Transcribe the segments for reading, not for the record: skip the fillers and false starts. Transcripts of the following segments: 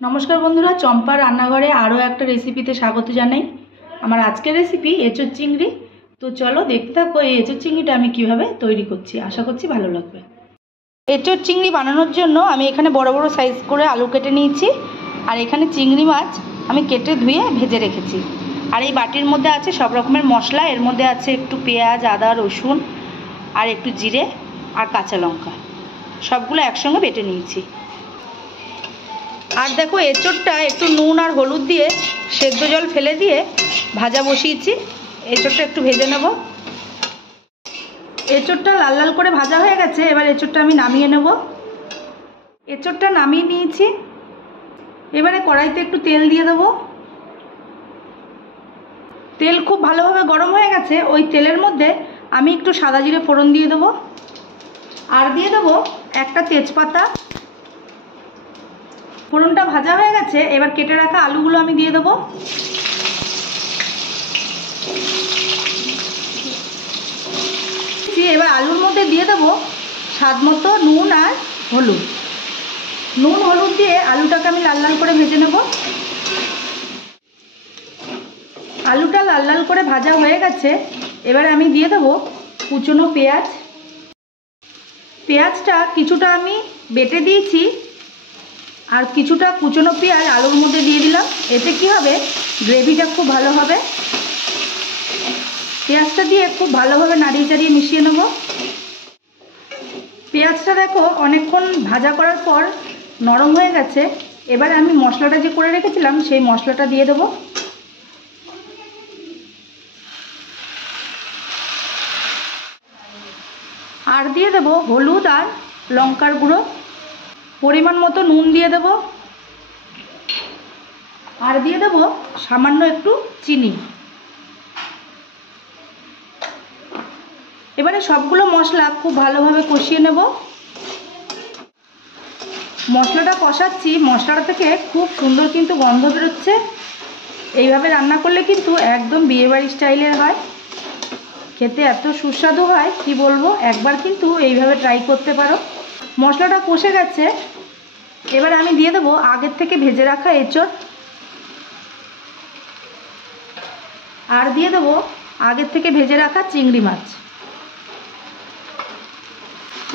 नमस्कार बंधुरा चम्पा रान्नाघरे आरो एक रेसिपिते स्वागत जानाई। आमार आजकेर रेसिपि एचोर चिंगड़ी। तो चलो देखते थाको এই এঁচোড় চিংড়িটা আমি কিভাবে তৈরি করছি। আশা করছি ভালো লাগবে। এঁচোড় চিংড়ি বানানোর জন্য আমি এখানে বড় বড় সাইজ করে আলু কেটে নিয়েছি আর এখানে চিংড়ি মাছ আমি কেটে ধুয়ে ভেজে রেখেছি। আর এই বাটির মধ্যে আছে সব রকমের মশলা, এর মধ্যে আছে একটু পেঁয়াজ, আদা, রসুন আর একটু জিরে আর কাঁচা লঙ্কা, সবগুলো একসঙ্গে বেটে নিয়েছি। আর দেখো এঁচোড়টা একটু নুন আর হলুদ দিয়ে সেদ্ধ জল ফেলে দিয়ে ভাজা বসিয়েছি। এঁচোড়টা একটু ভেজে নেব। এঁচোড়টা লাল লাল করে ভাজা হয়ে গেছে, এবার এঁচোড়টা আমি নামিয়ে নেব। এঁচোড়টা নামিয়ে নিয়েছি। এবারে কড়াইতে একটু তেল দিয়ে দেব। তেল খুব ভালোভাবে গরম হয়ে গেছে, ওই তেলের মধ্যে আমি একটু সাদা জিরে ফোড়ন দিয়ে দেবো আর দিয়ে দেবো একটা তেজপাতা। ফোড়নটা ভাজা হয়ে গেছে, এবার কেটে রাখা আলুগুলো আমি দিয়ে দেবো। এবার আলুর মধ্যে দিয়ে দেবো স্বাদ মতো নুন আর হলুদ। নুন হলুদ দিয়ে আলুটাকে আমি লাল লাল করে ভেজে নেব। আলুটা লাল লাল করে ভাজা হয়ে গেছে, এবারে আমি দিয়ে দেবো কুচনো পেঁয়াজ। পেঁয়াজটা কিছুটা আমি বেটে দিয়েছি আর কিছুটা কুচনো পেঁয়াজ আলুর মধ্যে দিয়ে দিলাম। এতে কি হবে, গ্রেভিটা খুব ভালো হবে। পেঁয়াজটা দিয়ে খুব ভালোভাবে নাড়িয়ে চাড়িয়ে মিশিয়ে নেব। পেঁয়াজটা দেখো অনেকক্ষণ ভাজা করার পর নরম হয়ে গেছে। এবার আমি মশলাটা যে করে রেখেছিলাম সেই মশলাটা দিয়ে দেবো। আর দিয়ে দেবো হলুদ আর লঙ্কার গুঁড়ো, পরিমাণ মতো নুন দিয়ে দেব আর দিয়ে দেব সামান্য একটু চিনি। এবারে সবগুলো মশলা খুব ভালোভাবে কষিয়ে নেব। মশলাটা কষাচ্ছি, মশলাটা থেকে খুব সুন্দর কিন্তু গন্ধ বেরোচ্ছে। এইভাবে রান্না করলে কিন্তু একদম বিয়েবাড়ি স্টাইলের হয়, খেতে এত সুস্বাদু হয় কি বলবো। একবার কিন্তু এইভাবে ট্রাই করতে পারো। মশলাটা কষে গেছে, এবার আমি দিয়ে দেবো আগের থেকে ভেজে রাখা এঁচোড় আর দিয়ে দেবো আগের থেকে ভেজে রাখা চিংড়ি মাছ।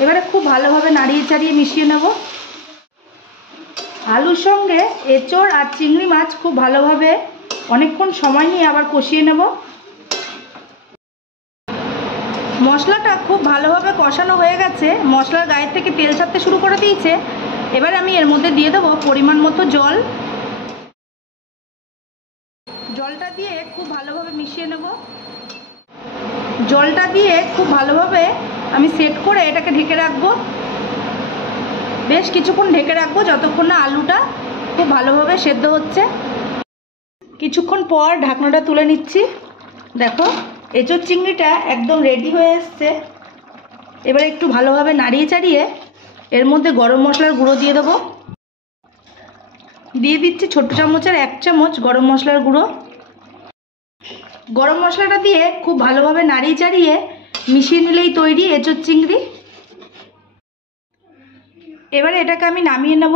এবারে খুব ভালোভাবে নাড়িয়ে চাড়িয়ে মিশিয়ে নেব। আলুর সঙ্গে এঁচোড় আর চিংড়ি মাছ খুব ভালোভাবে অনেকক্ষণ সময় নিয়ে আবার কষিয়ে নেব। মশলাটা খুব ভালোভাবে কষানো হয়ে গেছে, মশলার গায়ের থেকে তেল ছাড়তে শুরু করে দিয়েছে। এবার আমি এর মধ্যে দিয়ে দেবো পরিমাণ মতো জল। জলটা দিয়ে খুব ভালোভাবে মিশিয়ে নেব। জলটা দিয়ে খুব ভালোভাবে আমি সেট করে এটাকে ঢেকে রাখবো। বেশ কিছুক্ষণ ঢেকে রাখবো যতক্ষণ না আলুটা খুব ভালোভাবে সেদ্ধ হচ্ছে। কিছুক্ষণ পর ঢাকনাটা তুলে নিচ্ছি। দেখো এঁচোড় চিংড়িটা একদম রেডি হয়ে এসছে। এবার একটু ভালোভাবে নাড়িয়ে চাড়িয়ে এর মধ্যে গরম মশলার গুঁড়ো দিয়ে দেবো। দিয়ে দিচ্ছি ছোট চামচের 1 চামচ গরম মশলার গুঁড়ো। গরম মশলাটা দিয়ে খুব ভালোভাবে নাড়িয়ে চাড়িয়ে মিশিয়ে নিলেই তৈরি এঁচোড় চিংড়ি। এবারে এটাকে আমি নামিয়ে নেব।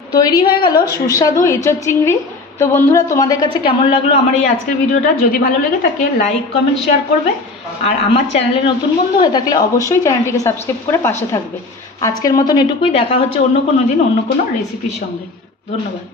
তৈরি হয়ে গেল সুস্বাদু এঁচোড় চিংড়ি। তো বন্ধুরা, তোমাদের কাছে কেমন লাগলো আমার এই আজকের ভিডিওটা? যদি ভালো লেগে থাকে লাইক, কমেন্ট, শেয়ার করবে। আর আমার চ্যানেলে নতুন বন্ধু হয়ে থাকলে অবশ্যই চ্যানেলটিকে সাবস্ক্রাইব করে পাশে থাকবে। আজকের মতন এটুকুই, দেখা হচ্ছে অন্য কোনো দিন অন্য কোনো রেসিপির সঙ্গে। ধন্যবাদ।